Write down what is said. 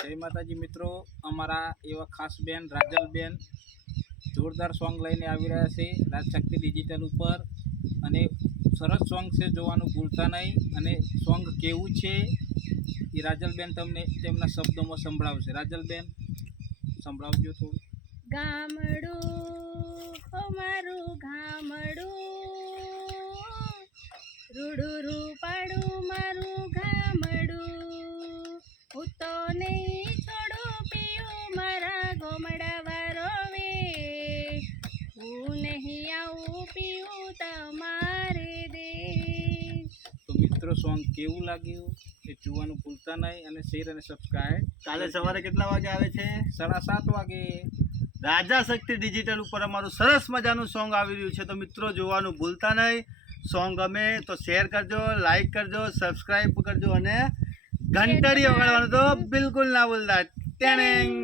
જય માતાજી મિત્રો, અમારા એવા ખાસ બેન રાજલબેન જોરદાર સોંગ લઈને આવી રહ્યા છે રાજશક્તિ ડિજિટલ ઉપર અને સરસ સોંગ છે, જોવાનું ભૂલતા નહીં. અને સોંગ કેવું છે એ રાજલબેન તમને તેમના શબ્દોમાં સંભળાવશે. રાજલબેન સંભળાવજો થોડું. ગામડું અમારું ગામડું, રૂડું પાડું મારું ગામડું, હું તો નહીં છોડું પીયું મારા ગોમડા વારો વે, હું નહીં આવું પીયું તમારે દે. તો મિત્રો સોંગ કેવું લાગ્યું એ જોવાનું ભૂલતા નહીં અને શેર અને સબસ્ક્રાઈબ. કાલે સવારે કેટલા વાગે આવે છે? 7:30 વાગે રાજા શક્તિ ડિજિટલ ઉપર અમારું સરસ મજાનું સોંગ આવી રહ્યું છે. તો મિત્રો જોવાનું ભૂલતા નહીં. સોંગ ગમે તો શેર કરજો, લાઈક કરજો, સબસ્ક્રાઈબ કરજો અને ઘંટડી વગાડવાનું તો બિલકુલ ના ભૂલતા. ટેણેંગ.